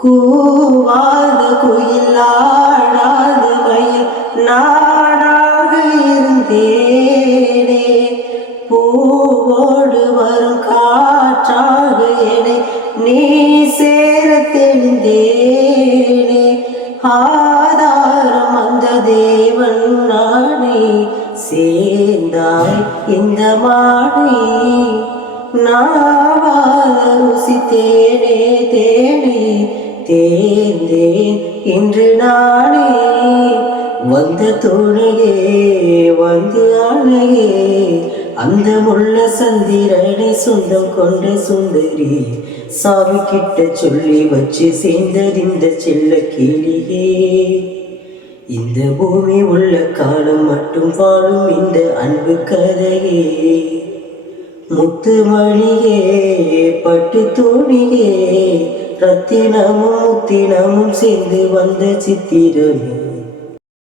கூவாத குயில் ஆடாத மயில் நாடாக இருந்தேனே, பூவோடு வரும் காற்றாக என்னை நீ சேர தெளிந்தேனே. ஆதாரம் அந்த தேவன் நானே, சேர்ந்தாய் இந்த மானை நாவால் ருசித்தேனே தேனே தேர்ந்தேன் இன்று நானே. வந்த துணையே வந்து அணையே, அந்த முள்ள சந்திரனை சொந்தம் கொண்ட சுந்தரி, சாவி கிட்ட சொல்லி வச்சு சேர்ந்தறிந்த செல்ல கிளியே. இந்த பூமி உள்ள காலம் மட்டும் வாழும் இந்த அன்பு கதையே. முத்துமணியே பட்டு தோணியே, ரத்தினமும் முத்தினமும் சேர்ந்து வந்த சித்திரமே.